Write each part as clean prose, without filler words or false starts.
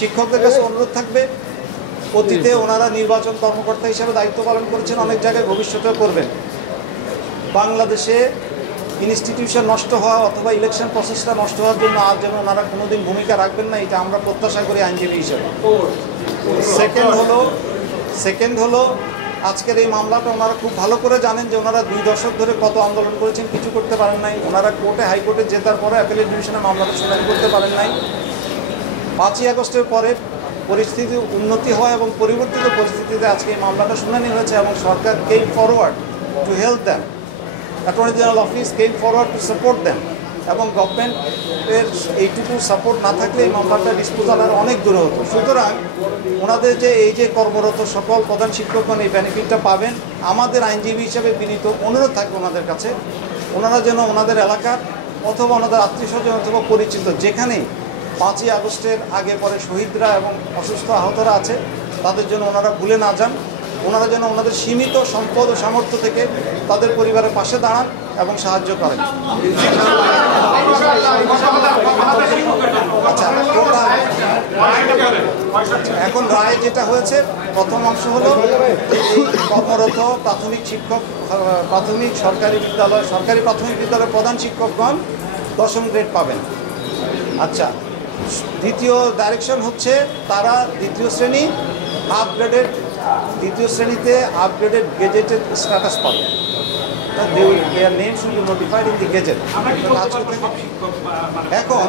শিক্ষকদের কাছে অনুরোধ থাকবে, অতীতে ওনারা নির্বাচন কর্মকর্তা হিসেবে দায়িত্ব পালন করেছেন, অনেক জায়গায় ভবিষ্যতেও করবেন। বাংলাদেশে ইনস্টিটিউশন নষ্ট হওয়া অথবা ইলেকশন প্রসেসটা নষ্ট হওয়ার জন্য আর যেন ওনারা কোনোদিন ভূমিকা রাখবেন না, এটা আমরা প্রত্যাশা করি আইনজীবী হিসেবে। সেকেন্ড হলো আজকের এই মামলাটা ওনারা খুব ভালো করে জানেন যে ওনারা 2 দশক ধরে কত আন্দোলন করেছেন, কিছু করতে পারেন নাই। ওনারা কোর্টে হাইকোর্টে জেতার পরে অ্যাপিলেট ডিভিশনে মামলাটা শুনানি করতে পারেন নাই। 5ই আগস্টের পরে পরিস্থিতি উন্নতি হয় এবং পরিবর্তিত পরিস্থিতিতে আজকে এই মামলাটা শুনানি হয়েছে এবং সরকার came forward to help them, attorney general office came forward to support them, এবং গভর্নমেন্টের এইটুকু সাপোর্ট না থাকলে এই মামলাটা ডিসপোজাল আর অনেক দূরে হতো। সুতরাং ওনাদের যে এই যে কর্মরত সকল প্রধান শিক্ষকগণ এই বেনিফিটটা পাবেন, আমাদের আইনজীবী হিসেবে বিনীত অনুরোধ থাকবে ওনাদের কাছে, ওনারা যেন ওনাদের এলাকার অথবা ওনাদের আত্মীয়স্বজন অথবা পরিচিত যেখানে 5ই আগস্টের আগে পরে শহীদরা এবং অসুস্থ আহতরা আছে তাদের জন্য ওনারা ভুলে না যান। ওনারা যেন ওনাদের সীমিত সম্পদ ও সামর্থ্য থেকে তাদের পরিবারের পাশে দাঁড়ান এবং সাহায্য করেন। আচ্ছা, এখন রায় যেটা হয়েছে, প্রথম অংশ হলো কর্মরত প্রাথমিক সরকারি প্রাথমিক বিদ্যালয়ের প্রধান শিক্ষকগণ 10ম গ্রেড পাবেন। আচ্ছা, দ্বিতীয় ডাইরেকশন হচ্ছে তারা দ্বিতীয় শ্রেণীতে আপগ্রেডেড গেজেটেড স্ট্যাটাস পাবে। Their name should be notified in the gazette. এখন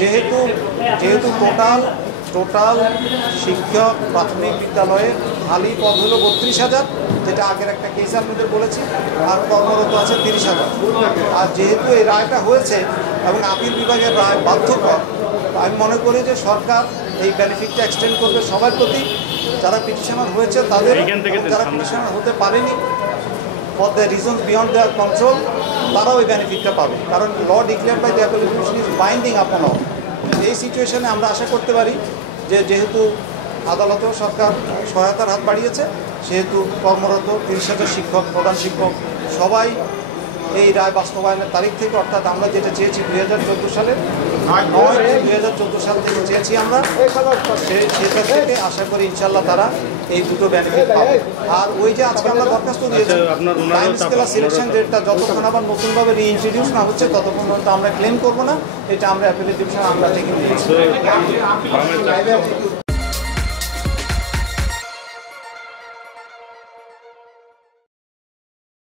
যেহেতু টোটাল শিক্ষক প্রাথমিক বিদ্যালয়ে খালি পদ হলো 32,000, যেটা আগের একটা কেস আপনাদের বলেছি, আর কর্মরত আছে 30,000। আর যেহেতু এই রায়টা হয়েছে এবং আপিল বিভাগের রায় বাধ্যকর, আমি মনে করি যে সরকার এই বেনিফিটটা এক্সটেন্ড করবে সবার প্রতি, যারা পিটিশনার হয়েছে তাদের, যারা পিটিশনার হতে পারেনি for the reasons beyond their control, তারাও এই বেনিফিটটা পাবে। কারণ law declare by the appellate division is binding upon all. এই সিচুয়েশনে আমরা আশা করতে পারি যে যেহেতু আদালতেও সরকার সহায়তার হাত বাড়িয়েছে, সেহেতু কর্মরত 30,000 শিক্ষক, প্রধান শিক্ষক সবাই এই রায় বাস্তবায়নের তারিখ থেকে, অর্থাৎ আমরা যেটা চেয়েছি 2014 সালে 2014 সাল থেকে চেয়েছি আমরা, সেটা থেকে আশা করি ইনশাল্লাহ তারা এই দুটো বেনিফিট পাবে। আর ওই যে আজকে আমরা দরখাস্ত দিয়েছি, টাইম স্কেল সিলেকশন ডেটটা যতক্ষণ আবার নতুনভাবে রিইন্ট্রোডিউস না হচ্ছে ততক্ষণ পর্যন্ত আমরা ক্লেম করবো না, এটা আমরা অ্যাপিলেট ডিভিশন আমরা টেকে নিয়েছি।